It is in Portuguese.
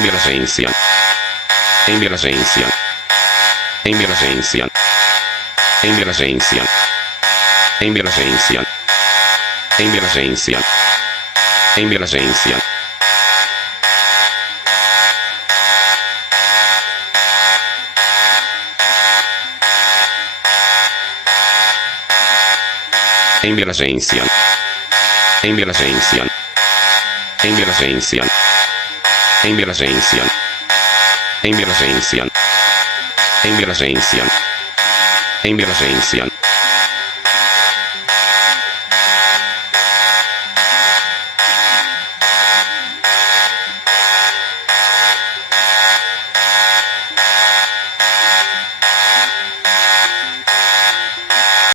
emergência, emergência, emergência, emergência, emergência, emergência, emergência, emergência, emergência, emergência, emergência, emergência, emergência, emergência.